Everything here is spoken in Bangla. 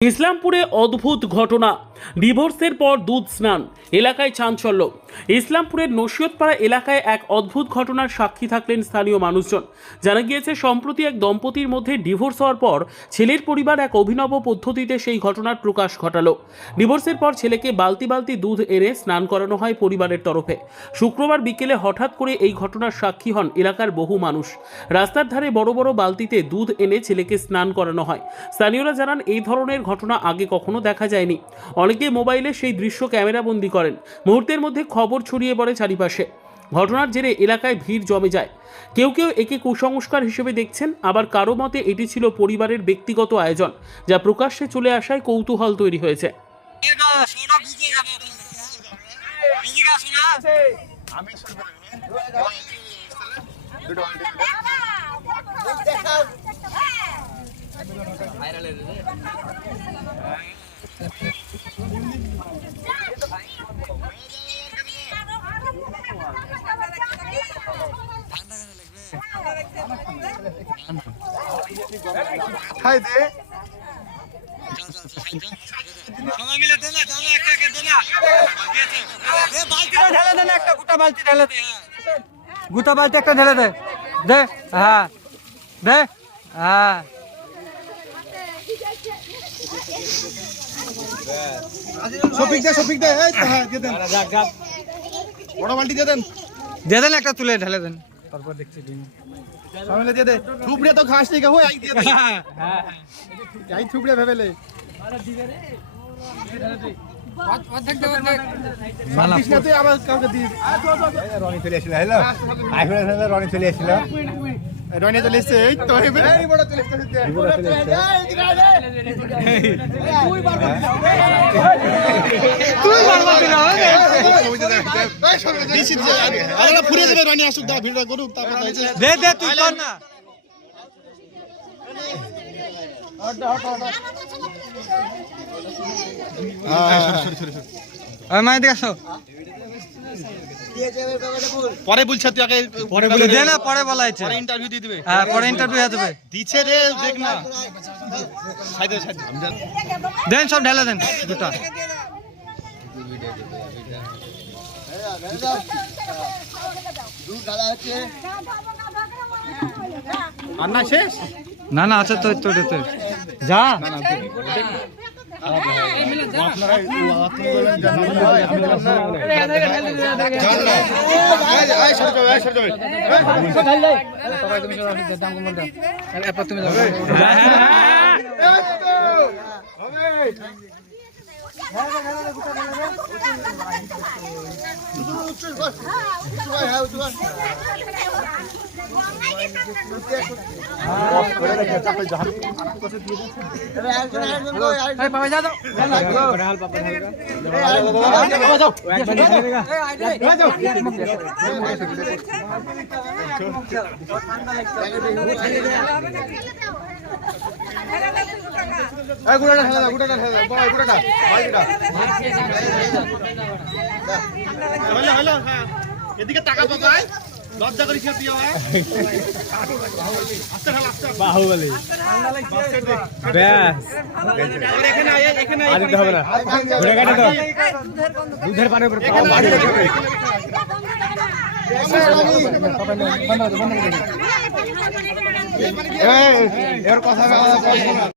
ইসলামপুরে অদ্ভুত ঘটনা, ডিভোর্সের পর দুধ স্নান, এলাকায় চাঞ্চল্য। ইসলামপুরের নসিয়তপাড়া এলাকায় এক অদ্ভুত ঘটনার সাক্ষী থাকলেন স্থানীয় মানুষজন। জানা গিয়েছে, সম্প্রতি এক দম্পতির মধ্যে ডিভোর্স হওয়ার পর ছেলের পরিবার এক অভিনব পদ্ধতিতে সেই ঘটনার প্রকাশ ঘটালো। ডিভোর্সের পর ছেলেকে বালতি বালতি দুধ এনে স্নান করানো হয় পরিবারের তরফে। শুক্রবার বিকেলে হঠাৎ করে এই ঘটনার সাক্ষী হন এলাকার বহু মানুষ। রাস্তার ধারে বড় বড় বালতিতে দুধ এনে ছেলেকে স্নান করানো হয়। স্থানীয়রা জানান, এই ধরনের ঘটনা আগে কখনো দেখা যায়নি। অনেকে মোবাইলে সেই দৃশ্য ক্যামেরাবন্দি করেন। মুহূর্তের মধ্যে খবর ছড়িয়ে পড়ে চারিপাশে। ঘটনার জেরে এলাকায় ভিড় জমে যায়। কেউ কেউ একে কুসংস্কার হিসেবে দেখছেন, আবার কারো মতে এটি ছিল পরিবারের ব্যক্তিগত আয়োজন, যা প্রকাশ্যে চলে আসায় কৌতূহল তৈরি হয়েছে। খাই দে সবাই মিলে দে না, চলো একটাকে দে না। এ বালতিটা ঢেলে দে না, একটা গোটা বালতি ঢেলে দে। গোটা বালতি একটা ঢেলে দে। দে, হ্যাঁ। দে, হ্যাঁ। শফিক দে এই তো, হ্যাঁ দিয়ে দেন। বড় বালতি দিয়ে দেন। দিয়ে দেন, একটা তুলে ঢেলে দেন, তারপর দেখছি দিন। সবাই মিলে দিয়ে দে। থুপড়ে তো খাস নি, হই আই দিয়ে দে। হ্যাঁ, আই থুপড়ে ভেবেলে বালতিস না তুই, আবার কাউকে দিস। রনি চলে আসছিল, হ্যালো আইফোন রনি চলে আসছিল, রনি চলে এসছে, এই তো এই বড় চলে এসছে। ফুরিয়ে যাবে, রনি আসুক, দা ভিড় করুক, তারপর দে দে, তুই কর না। মাই দিকে আসো। পরে বলছে তুই আগে পরে বলে দে না, পরে বলা হয়েছে। পরে ইন্টারভিউ দিয়ে দিবে। হ্যাঁ, পরে ইন্টারভিউ হয়ে যাবে। দিছে রে, দেখ না। সাইডে সাইডে দেন, সব ঢেলে দেন দুটা। আর না শেষ। না না, আছে তো, তো তো যা। এদিকে টাকা পাবাই, লজ্জা করিস না তুই। বাহুবলী ব্যাস আর দিতে হবে না, ঘুরে কাটে তো দুধের পানি উপরে এর কথা